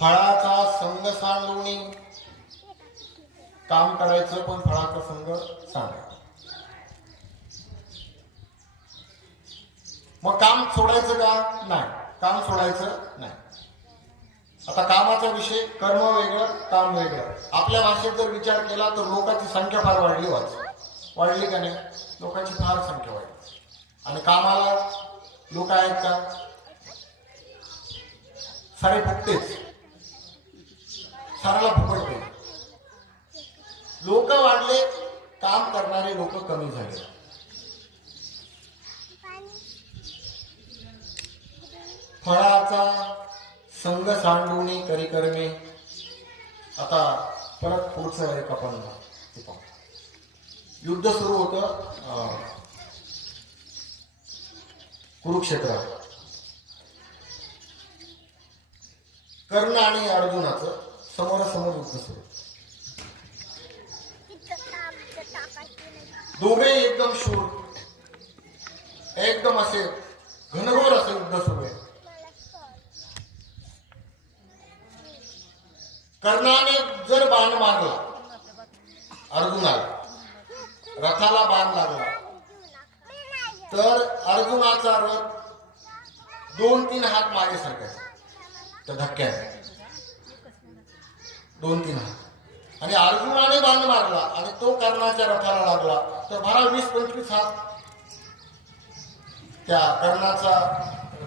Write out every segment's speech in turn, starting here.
फळाचा संग सांडूनी काम करायचं पण फळाचा संग सांगायचं. मग काम सोडायचं का? नाही. काम सोडायचं नाही. आता कामाचा विषय कर्म वेगळं काम वेगळं. आपल्या भाषेत जर विचार केला तर लोकांची संख्या फार वाढली हो वाच वाढली का नाही? लोकांची फार संख्या वाढली. आणि कामाला लोक आहेत का? सारे फुकतेच साराला फुकटते. लोक वाढले काम करणारे लोक कमी झाले. फळाचा संग सांडूनी करी करणे. आता परत पुढचं एक आपण युद्ध सुरू होतं कुरुक्षेत्र. कुरुक्षेत्रात कर्ण आणि अर्जुनाचं. समोरासमोर होतं. दोघे एकदम शूर. एकदम असे घनघोर असं युद्ध सुरू आहे कर्णाने जर बाण मारला अर्जुनाला रथाला बाण लागला. तर अर्जुनाचा रथ दोन तीन हात मागे सरकायचा त्या धक्क्याने दोन तीन हात आणि अर्जुनाने बाण मारला आणि तो कर्णाच्या रथाला लागला. तर भरा वीस पंचवीस हात त्या कर्णाचा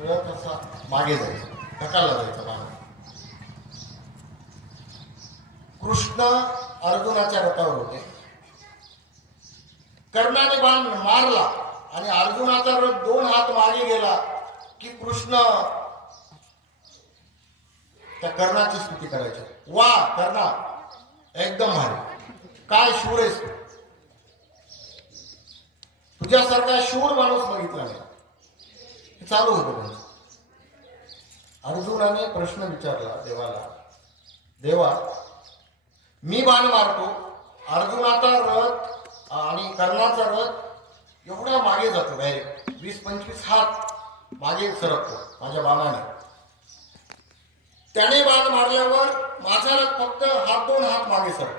रथ असा मागे जायचा ढकाला जायचा बाण कृष्ण अर्जुनाच्या रथावर होते. कर्णाने बाण मारला आणि अर्जुनाचा रथ दोन हात मागे गेला की कृष्ण त्या कर्णाची स्तुती करायची. वा कर्णा. एकदम भारी. काय शूर आहेस तू? तुझ्यासारखा शूर माणूस बघितला नाही. चालू होतं अर्जुनाने प्रश्न विचारला देवाला देवा मी बाण मारतो. अर्जुनाचा रथ आणि कर्णाचा रथ एवढा मागे जातो. डायरेक्ट वीस पंचवीस हात मागे सरकतो माझ्या बाणाने. त्याने बाद मारल्यावर माझा फक्त हात दोन हात मागे सर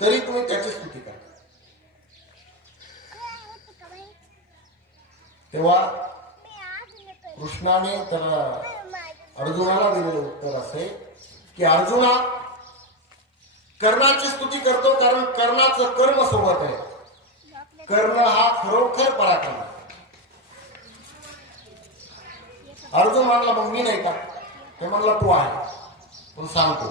तरी तुम्ही त्याची स्तुती करा. तेव्हा कृष्णाने त्याला अर्जुनाला दिलेलं उत्तर असे की अर्जुना कर्णाची स्तुती करतो कारण कर्णाचं कर्म सोबत आहे. कर्ण हा खरोखर पराक्रम आहे. अर्जुन म्हणला मग मी नाही का हे म्हणला तू आहे पण सांगतो.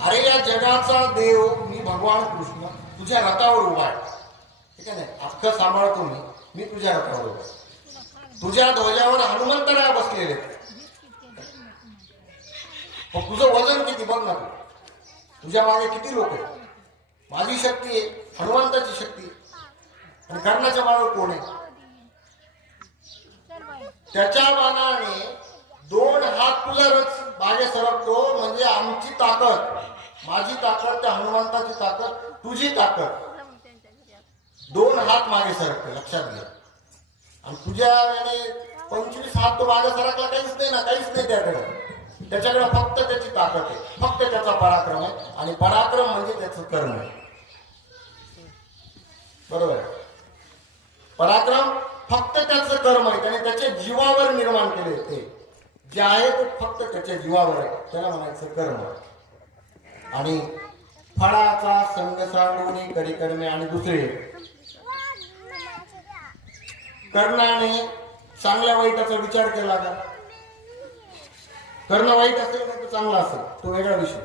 अरे या जगाचा देव मी भगवान कृष्ण तुझ्या रथावर उभा आहे. ठीक आहे ना अख्खं सांभाळतो मी. मी तुझ्या रथावर उभा आहे. तुझ्या ध्वजावर हनुमंतराय बसलेले मग तुझं वजन किती बघ ना तुझ्या मागे किती लोक आहेत? माझी शक्ती आहे हनुमंताची शक्ती आणि कर्णाच्या मागे कोण आहे? त्याच्या बाणाने दोन मागे सरकतो म्हणजे आमची ताकद. माझी ताकद त्या हनुमंताची ताकद तुझी ताकद. दोन हात मागे सरकते लक्षात घ्या आणि तुझ्या याने पंचवीस हात तो मागे सरकला काहीच नाही ना काहीच नाही त्याकडे. त्याच्याकडे फक्त त्याची ताकद आहे. फक्त त्याचा पराक्रम आहे. आणि पराक्रम म्हणजे त्याचं कर्म आहे. बरोबर आहे? पराक्रम फक्त त्याचं कर्म आहे. त्याने त्याच्या जीवावर निर्माण केले ते जे आहे ते फक्त त्याच्या जीवावर आहे त्याला म्हणायचं कर्म. आणि फळाचा संघ सांडून करी कर्मे आणि दुसरे. कर्णाने चांगल्या वाईटाचा विचार केला का? कर्ण वाईट असेल तर तो चांगला असेल तो वेगळा विषय.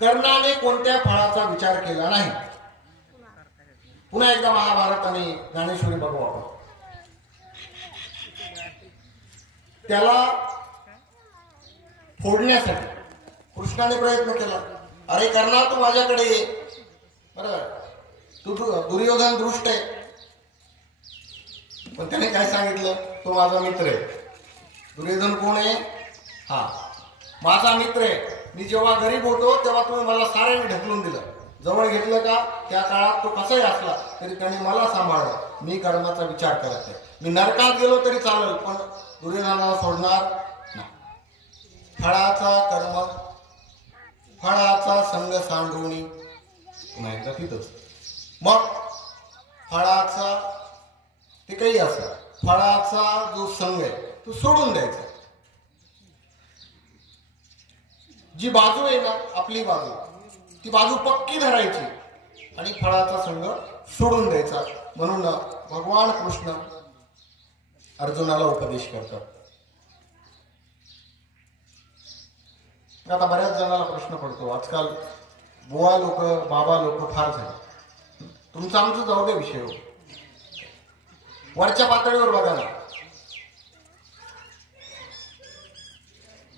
कर्णाने कोणत्या फळाचा विचार केला नाही? पुन्हा एकदा महाभारत आणि ज्ञानेश्वरी बघू आपण. त्याला फोडण्यासाठी कृष्णाने प्रयत्न केला. अरे करणार तू माझ्याकडे ये. बरोबर. तू दुर्योधन दृष्ट आहे. पण त्याने काय सांगितलं? तो माझा मित्र आहे. दुर्योधन कोण आहे? हा. माझा मित्र आहे. मी जेव्हा गरीब होतो तेव्हा तुम्ही मला साऱ्याने ढकलून दिलं. जवळ घेतलं का त्या काळात तो कसाही असला तरी त्याने मला सांभाळलं. मी कर्माचा विचार करत नाही मी नरकात गेलो तरी चालेल पण दुर्योधनाला सोडणार नाही. फळाचा कर्म फळाचा संघ सांडवणी नाही तिथंच. मग फळाचा ते काही असं फळाचा जो संघ आहे तो सोडून द्यायचा. जी बाजू आहे ना आपली बाजू ती बाजू पक्की धरायची आणि फळाचा संघ सोडून द्यायचा. म्हणून भगवान कृष्ण अर्जुनाला उपदेश करतात. आता बऱ्याच जणांना प्रश्न पडतो. आजकाल बुवा लोक बाबा लोक फार झाले. तुमचा आमचं जाऊ दे विषय हो. वरच्या पातळीवर बघा ना.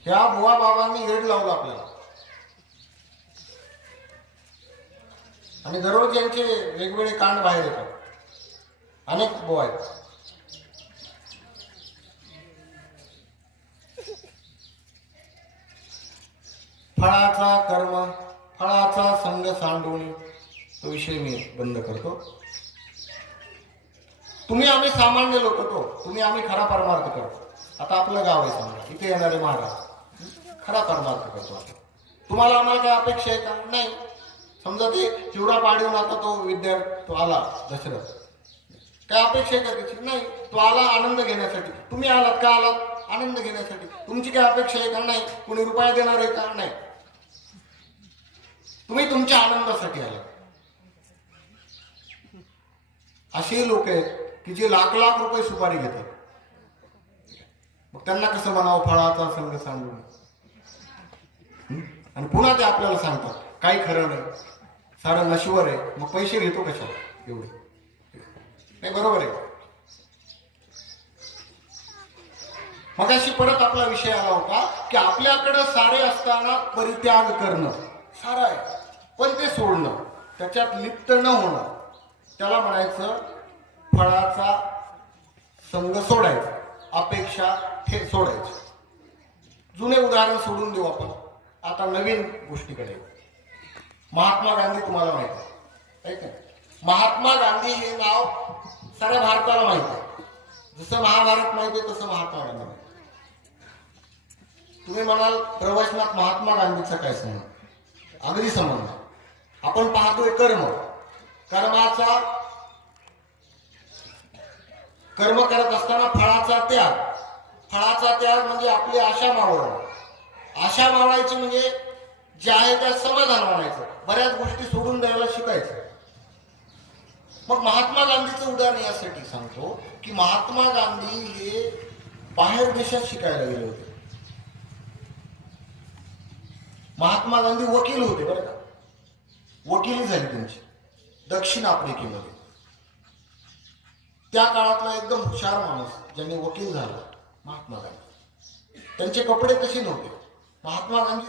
त्या बुवा बाबांनी हेड लावलं आपल्याला. आणि दररोज यांचे वेगवेगळे कांड बाहेर येतात. अनेक बो आहेत. फळाचा कर्म फळाचा संग सांडून तो विषय मी बंद करतो. तुम्ही आम्ही सामान्य लोक तो. तुम्ही आम्ही खरा परमार्थ करतो. आता आपलं गाव आहे समजा. इथे येणारे महाराज. खरा परमार्थ करतो आता तुम्हाला आम्हाला काय अपेक्षा आहे का? नाही. समजा ते चिवडा पाडून आता तो विद्यार्थी तो आला दशरथ. काय अपेक्षा आहे का त्याची नाही. तो आला आनंद घेण्यासाठी. तुम्ही आलात का आलात? आनंद घेण्यासाठी. तुमची काय अपेक्षा आहे का? नाही. कुणी रुपया देणार आहे का? नाही. तुम्ही तुमच्या आनंदासाठी आलात. असे लोक आहेत की जे लाख लाख रुपये सुपारी घेतात. मग त्यांना कसं म्हणावं? फळाचा संघ सांगून आणि पुन्हा ते आपल्याला सांगतात. काही खरं नाही. झाडं नशिवर आहे. मग पैसे घेतो कशाला? एवढे. नाही बरोबर आहे. मग अशी परत आपला विषय आला होता की आपल्याकडं सारे असताना परित्याग करणं. सारं आहे. पण ते सोडणं. त्याच्यात लिप्त न होणं. त्याला म्हणायचं फळाचा संघ सोडायचा. अपेक्षा हे सोडायची. जुने उदाहरण सोडून देऊ आपण. आता नवीन गोष्टीकडे. येऊ. महात्मा गांधी तुम्हाला माहीत आहे. का? महात्मा गांधी हे नाव साऱ्या भारताला माहीत आहे. जसं महाभारत माहिती आहे तसं महात्मा गांधी माहिती तुम्ही म्हणाल प्रवचनात महात्मा गांधीचा काय संबंध? अगदी संबंध. आपण पाहतोय कर्म. कर्माचा कर्म करत असताना फळाचा त्याग. फळाचा त्याग म्हणजे आपली आशा मावळणं. आशा मावळायची म्हणजे जे आहे त्यात समाधान मानायचं बऱ्याच गोष्टी सोडून द्यायला शिकायचं. मग महात्मा गांधीचं उदाहरण यासाठी सांगतो की महात्मा गांधी हे बाहेर देशात शिकायला गेले होते. महात्मा गांधी वकील होते बरं का. वकिली झाली त्यांची. दक्षिण आफ्रिकेमध्ये. त्या काळातला एकदम हुशार माणूस ज्यांनी वकील झाला महात्मा गांधी. त्यांचे कपडे कसे नव्हते. महात्मा गांधी